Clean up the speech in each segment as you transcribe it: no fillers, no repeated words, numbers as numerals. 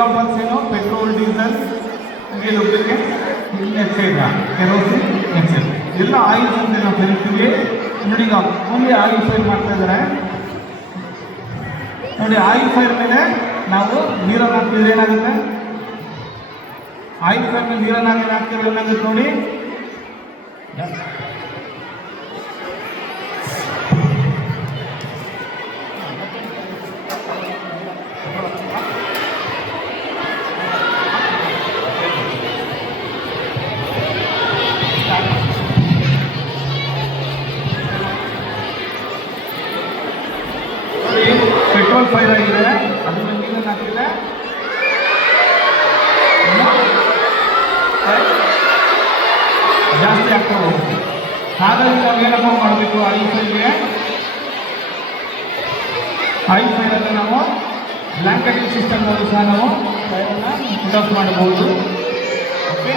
Examples ಏನು? Petrol, diesel, lubricant, etcetera, kerosene, etcetera ಎಲ್ಲ oils ಅಂತ ನಾವು ಕರಿತೀವಿ. ನೋಡಿ ಈಗ ಮುಂದೆ ಆಯಿಲ್ ಫೈರ್ ಮಾಡ್ತಾ ಇದ್ದಾರೆ. ನೋಡಿ ಆಯಿಲ್ ಫೈರ್ ಮೇಲೆ ನಾವು ನೀರನ್ನು ಹಾಕ್ತಿದ್ರೆ ಏನಾಗುತ್ತೆ? ಆಯಿಲ್ ಫೈರ್ ಮೇಲೆ ನೀರನ್ನು ಹಾಕ್ತಿದ್ರೆ ಏನಾಗುತ್ತೆ ನೋಡಿ. ಪೆಟ್ರೋಲ್ ಫೈರ್ ಆಗಿದೆ, ಅದ್ರ ಮೇಲೆ ನೀರನ್ನು ಹಾಕಿದ್ರೆ ಜಾಸ್ತಿ ಆಗ್ತಾ ಹೋಗುತ್ತೆ. ಹಾಗಾಗಿ ನಾವು ಏನಪ್ಪ ಮಾಡಬೇಕು? ಆಯಿಲ್ ಫೈರಲ್ಲಿ ನಾವು ಬ್ಲಾಂಕೆಟಿಂಗ್ ಸಿಸ್ಟಮ್ನಲ್ಲೂ ಸಹ ನಾವು ಫೈರನ್ನು ಪುಟ್ ಆಫ್ ಮಾಡಬಹುದು. ಓಕೆ,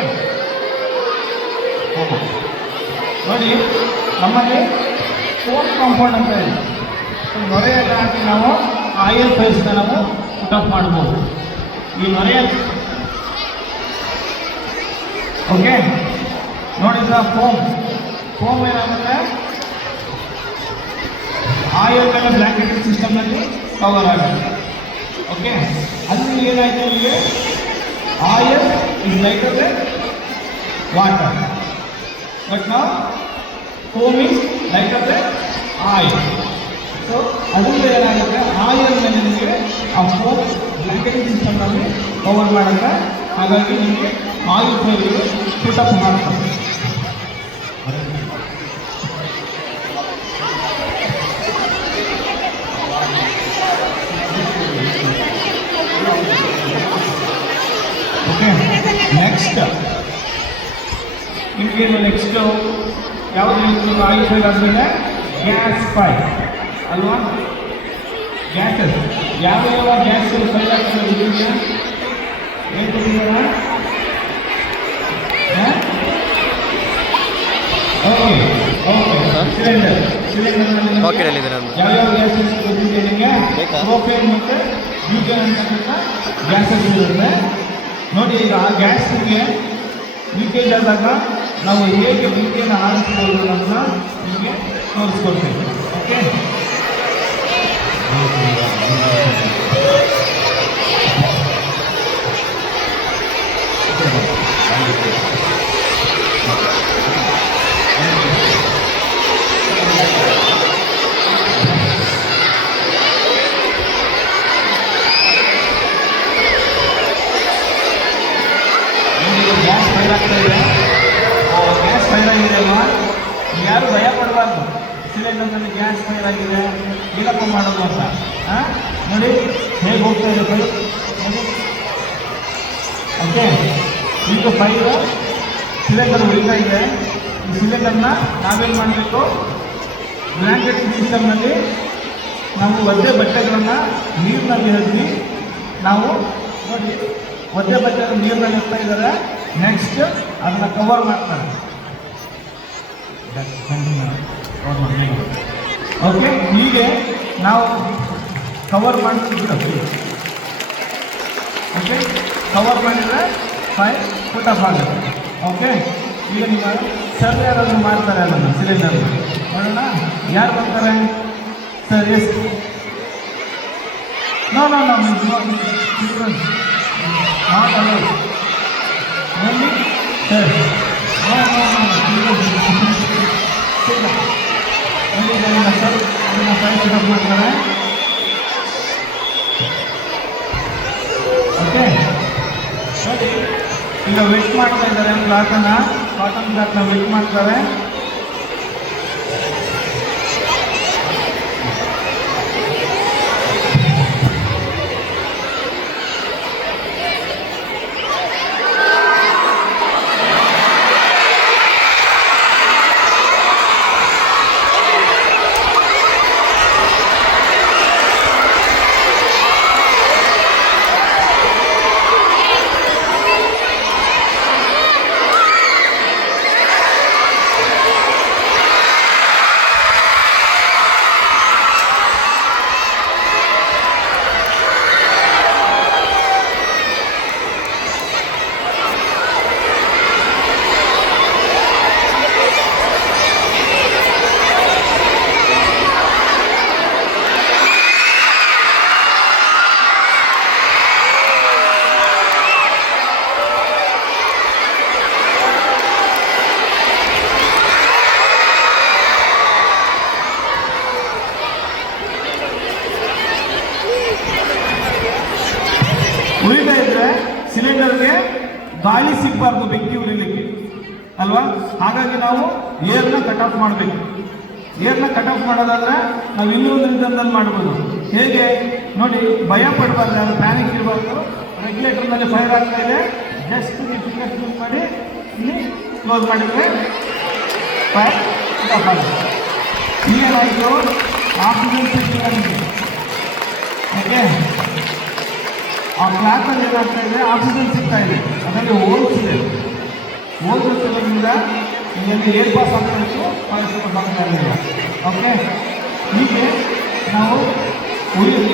ನೋಡಿ ನಮ್ಮಲ್ಲಿ ಫೋಮ್ ಕಾಂಪೌಂಡ್ ಅಂತ ಇದೆ. ನೊರೆಯನ್ನು ಹಾಕಿ ನಾವು ಆಯಿಲ್ ಫೈರ್ಸ್ನ ನಾವು ಪುಟ್ ಆಫ್ ಮಾಡ್ಬೋದು. ಈ ನೊರೆಯ ಓಕೆ ನೋಡಿ ಸರ್, ಫೋಮ್ ಏನಾಗುತ್ತೆ? ಆಯಿಲ್ ಮೇಲೆ ಬ್ಲಾಂಕೆಟಿಂಗ್ ಸಿಸ್ಟಮ್ನಲ್ಲಿ ಕವರ್ ಆಗುತ್ತೆ. ಓಕೆ, ಅಲ್ಲಿ ಏನಾಯಿತು ನಿಮಗೆ? Oil is lighter than water, but ನಾವು foam is lighter than oil. So ಅದರಿಂದ ಏನಾಗುತ್ತೆ? ಆಯಿಲ್ ಮೇಲೆ ನಿಮಗೆ ಆ ಫೋಮ್ ಬ್ಲಾಂಕೆಟಿಂಗ್ ಸಿಸ್ಟಮ್ನಲ್ಲಿ ಕವರ್ ಮಾಡುತ್ತೆ. ಹಾಗಾಗಿ ನಿಮಗೆ ಆಯಿಲ್ ಫೈರ್ ಪುಟ್ ಅಪ್ ಮಾಡ್ತಾರೆ. ಓಕೆ, ನೆಕ್ಸ್ಟ್ ನಿಮಗೇನು ನೆಕ್ಸ್ಟು ಯಾವುದು? ಆಯಿಲ್ ಫೈರ್ ಆದಮೇಲೆ ಗ್ಯಾಸ್ ಫೈರ್ ಅಲ್ವಾ? ಗ್ಯಾಸಸ್ ಯಾವ ಗ್ಯಾಸ್ ಫೈರ್ ಆಗ್ತದೆ? ಏನು ತಿಳಿಯೋಣ? ಯಾವ್ಯಾವ ಗ್ಯಾಸಸ್ ಗೊತ್ತಿದೆ ನಿಮಗೆ? ಪ್ರೋಪೇನ್ ಮತ್ತು ಬ್ಯೂಟೇನ್ ಅಂತಕ್ಕಂಥ ಗ್ಯಾಸಸ್ ಇರುತ್ತೆ. ನೋಡಿ ಈಗ ಆ ಗ್ಯಾಸ್ಗೆ ಲೀಕೇಜ್ ಆದಾಗ ನಾವು ಹೇಗೆ ಬೆಂಕಿಯನ್ನು ಆರಿಸ್ಬೋದು ಅಂತ ನಿಮಗೆ ತೋರಿಸ್ಕೊಡ್ತೇವೆ. ಓಕೆ, ಗ್ಯಾಸ್ ಫೈರ್ ಆಗ್ತಾ ಇದೆ. ಗ್ಯಾಸ್ ಫೈರ್ ಆಗಿದೆ ಅಲ್ವಾ? ಯಾರು ಭಯ ಪಡಬಾರ್ದು. ಸಿಲಿಂಡರ್ನಲ್ಲಿ ಗ್ಯಾಸ್ ಫೈರ್ ಆಗಿದೆ, ಏನಪ್ಪ ಮಾಡೋದು ಅಂತ. ನೋಡಿ ಹೇಗೆ ಹೋಗ್ತಾ ಇದೆ ಫೈರ್. ಓಕೆ, ಈಗ ಫೈರ್ ಸಿಲಿಂಡರ್ ಉಳಿತಾ ಇದೆ. ಈ ಸಿಲಿಂಡರ್ನ ನಾವೇನು ಮಾಡಬೇಕು? ಬ್ಲಾಂಕೆಟಿಂಗ್ ಸಿಸ್ಟಮ್ನಲ್ಲಿ ನಾವು ಒದ್ದೆ ಬಟ್ಟೆಗಳನ್ನು ನೀರಿನಲ್ಲಿ ಹರಿಸಿ ನಾವು ನೋಡಿ ಒದ್ದೆ ಬಟ್ಟೆಗಳು ನೀರಿನಲ್ಲಿ ಇರ್ತಾ ಇದ್ದಾರೆ. ನೆಕ್ಸ್ಟ್ ಅದನ್ನು ಕವರ್ ಮಾಡ್ತಾರೆ. ಓಕೆ, ಹೀಗೆ ನಾವು ಕವರ್ ಮಾಡ್ತಿದ್ದೀವಿ. ಓಕೆ, ಕವರ್ ಮಾಡಿದರೆ ಫೈರ್ ಪುಟ್ ಆಫ್ ಆಗುತ್ತೆ. ಓಕೆ, ಈಗ ನಿಮ್ಮ ಸರ್ ಯಾರಾದರೂ ಮಾಡ್ತಾರೆ ಅಲ್ಲ ಸಿಲಿಂಡರ್, ನೋಡೋಣ ಯಾರು ಬರ್ತಾರೆ? Sir yes no no no children not allowed only sir. No no no sir ಅದನ್ನು ಫೈರ್ ಪುಟ್ ಆಫ್ ಮಾಡ್ತಾರೆ. ಓಕೆ, ನೋಡಿ ಈಗ ವೆಟ್ ಮಾಡ್ತಾ ಇದ್ದಾರೆ ಕಾಟನ್ ಕ್ಲಾತ್ನ ವೆಟ್ ಮಾಡ್ತಾರೆ. ಉರಿತಾ ಇದ್ರೆ ಸಿಲಿಂಡರ್ಗೆ ಗಾಳಿ ಸಿಗಬಾರ್ದು, ಬೆಂಕಿ ಉರಿಲಿಕ್ಕೆ ಅಲ್ವಾ. ಹಾಗಾಗಿ ನಾವು ಏರ್ನ ಕಟ್ ಆಫ್ ಮಾಡಬೇಕು. ಏರ್ನ ಕಟ್ ಆಫ್ ಮಾಡೋದಾದ್ರೆ ನಾವು ಇನ್ನೊಂದು ವಿಧಾನದಲ್ಲಿ ಮಾಡ್ಬೋದು. ಹೇಗೆ ನೋಡಿ, ಭಯ ಪಡಬಾರ್ದು, ಅದು ಪ್ಯಾನಿಕ್ ಇರಬಾರ್ದು. ರೆಗ್ಯುಲೇಟರ್ ಮೇಲೆ ಫೈರ್ ಆಗ್ತಾ ಇದೆ, ಜಸ್ಟ್ ಫಿಂಗರ್ಸ್ ಯೂಸ್ ಮಾಡಿ ಇಲ್ಲಿ ಕ್ಲೋಸ್ ಮಾಡಿದರೆ ಫೈರ್ ಆಫ್ ಆಗುತ್ತೆ. ಈಗೇನಾಯಿತು, ಆಕ್ಸಿಜನ್ ಸಿಗ್ತದೆ. ಓಕೆ, ಆ ಕ್ಲಾಕಲ್ಲಿ ಏನಾಗ್ತಾ ಇದೆ, ಆಕ್ಸಿಜನ್ ಸಿಗ್ತಾ ಇದೆ, ಅದರಲ್ಲಿ ಹೋಲ್ಸ್ ಇದೆ. ಹೋಲ್ಸ್ ಇರೋದ್ರಿಂದ ಇದರಲ್ಲಿ ಏರ್ ಪಾಸ್ ಆಗ್ತಾ ಇತ್ತು, ಪಾಸ್ ಆಗ್ತಾ ಇರಲಿಲ್ಲ. ಓಕೆ, ಹೀಗೆ ನಾವು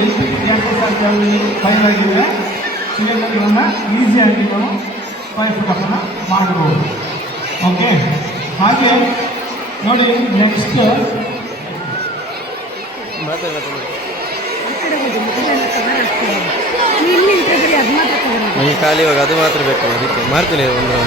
ಎಲ್ ಪಿ ಗ್ಯಾಸ್ ಫೈರ್ ಆಗಿದೆ ಸಿಲಿಂಡರ್ಗಳನ್ನು ಈಸಿಯಾಗಿ ನಾವು ಫೈರ್ ಮಾಡಬಹುದು. ಓಕೆ, ಹಾಗೆ ನೋಡಿ ನೆಕ್ಸ್ಟ್ ಖಾಲಿ ಇವಾಗ ಅದು ಮಾತ್ರ ಬೇಕು, ಅದಕ್ಕೆ ಮಾಡ್ತೀನಿ ಒಂದು